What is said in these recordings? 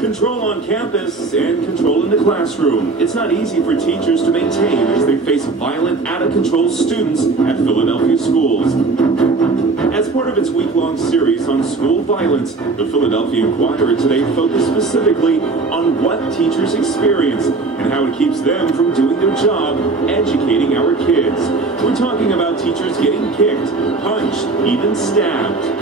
Control on campus and control in the classroom. It's not easy for teachers to maintain as they face violent, out-of-control students at Philadelphia schools. As part of its week-long series on school violence, the Philadelphia Inquirer today focused specifically on what teachers experience and how it keeps them from doing their job, educating our kids. We're talking about teachers getting kicked, punched, even stabbed.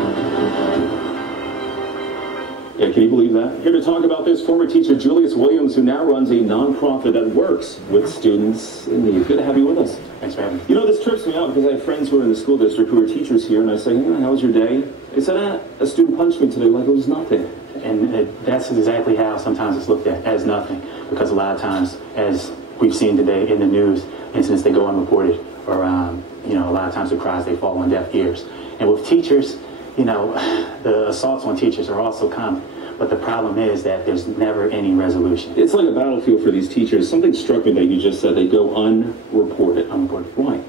Yeah, can you believe that? Here to talk about this, former teacher Julius Williams, who now runs a nonprofit that works with students in need. Good to have you with us. Thanks for having me. You know, this trips me out because I have friends who are in the school district who are teachers here, and I say, how was your day? They said, a student punched me today like it was nothing. And that's exactly how sometimes it's looked at, as nothing. Because a lot of times, as we've seen today in the news, incidents they go unreported, or a lot of times the cries, they fall on deaf ears. And with teachers, the assaults on teachers are also common. But the problem is that there's never any resolution. It's like a battlefield for these teachers. Something struck me that you just said. They go unreported. Unreported. Why?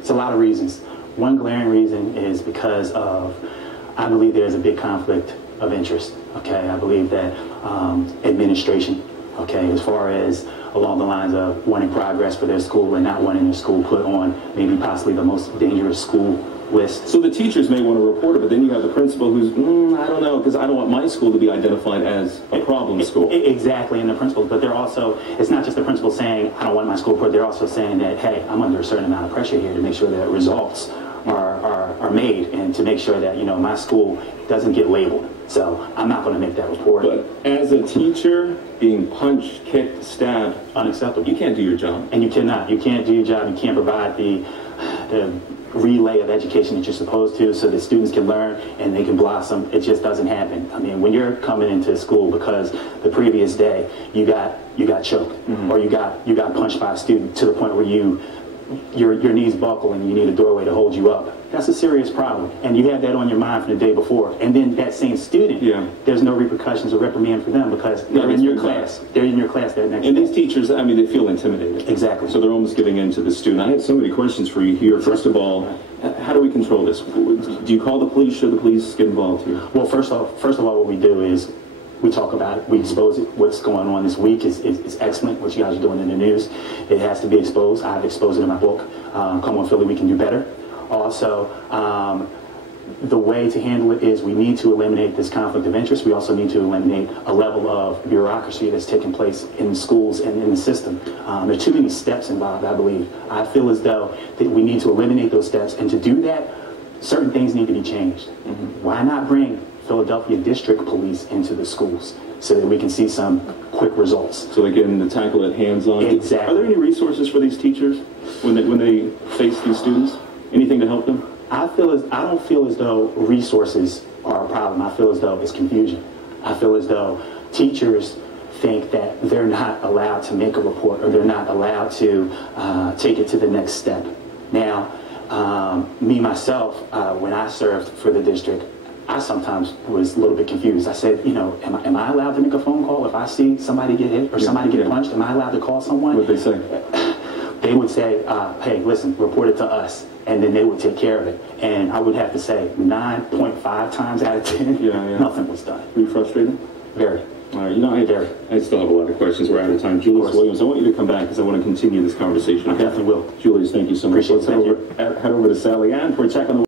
It's a lot of reasons. One glaring reason is because of, I believe there's a big conflict of interest. Okay, I believe that administration, okay, as far as along the lines of wanting progress for their school and not wanting their school put on maybe possibly the most dangerous school list. So the teachers may want to report it, but then you have the principal who's, I don't know, because I don't want my school to be identified as a problem school. Exactly, and the principals, but they're also, it's not just the principal saying, I don't want my school reported, they're also saying that, hey, I'm under a certain amount of pressure here to make sure that results are made and to make sure that, my school doesn't get labeled. So I'm not going to make that report. But as a teacher, being punched, kicked, stabbed, unacceptable. You can't do your job. And you cannot. You can't do your job. You can't provide the relay of education that you're supposed to so that students can learn and they can blossom. It just doesn't happen. I mean, when you're coming into school because the previous day you got choked, or you got punched by a student to the point where your knees buckle and you need a doorway to hold you up. That's a serious problem. And you have that on your mind from the day before. And then that same student, there's no repercussions or reprimand for them because they're in your class. They're in your class that next day. And these teachers, they feel intimidated. Exactly. So they're almost giving in to the student. I have so many questions for you here. First of all, how do we control this? Do you call the police? Should the police get involved here? Well, first of all, what we do is we talk about it, we expose it. What's going on this week is excellent, what you guys are doing in the news. It has to be exposed. I've exposed it in my book, Come On Philly, We Can Do Better. Also, the way to handle it is we need to eliminate this conflict of interest. We also need to eliminate a level of bureaucracy that's taking place in schools and in the system. There are too many steps involved, I believe. I feel as though that we need to eliminate those steps, and to do that, certain things need to be changed. Why not bring Philadelphia District Police into the schools so that we can see some quick results? So they can tackle it hands-on? Exactly. Are there any resources for these teachers when they face these students? Anything to help them? I don't feel as though resources are a problem. I feel as though it's confusion. I feel as though teachers think that they're not allowed to make a report or they're not allowed to take it to the next step. Now, me myself, when I served for the district, I sometimes was a little bit confused. I said, am I allowed to make a phone call if I see somebody get hit or somebody get punched? Am I allowed to call someone? What would they say? They would say, hey, listen, report it to us. And then they would take care of it. And I would have to say 9.5 times out of 10, nothing was done. Were you frustrated? Very. All right, I still have a lot of questions. We're out of time. Julius Williams, I want you to come back because I want to continue this conversation. I definitely will. Julius, thank you so much. Appreciate it. Let's head over to Sally Ann for a check on the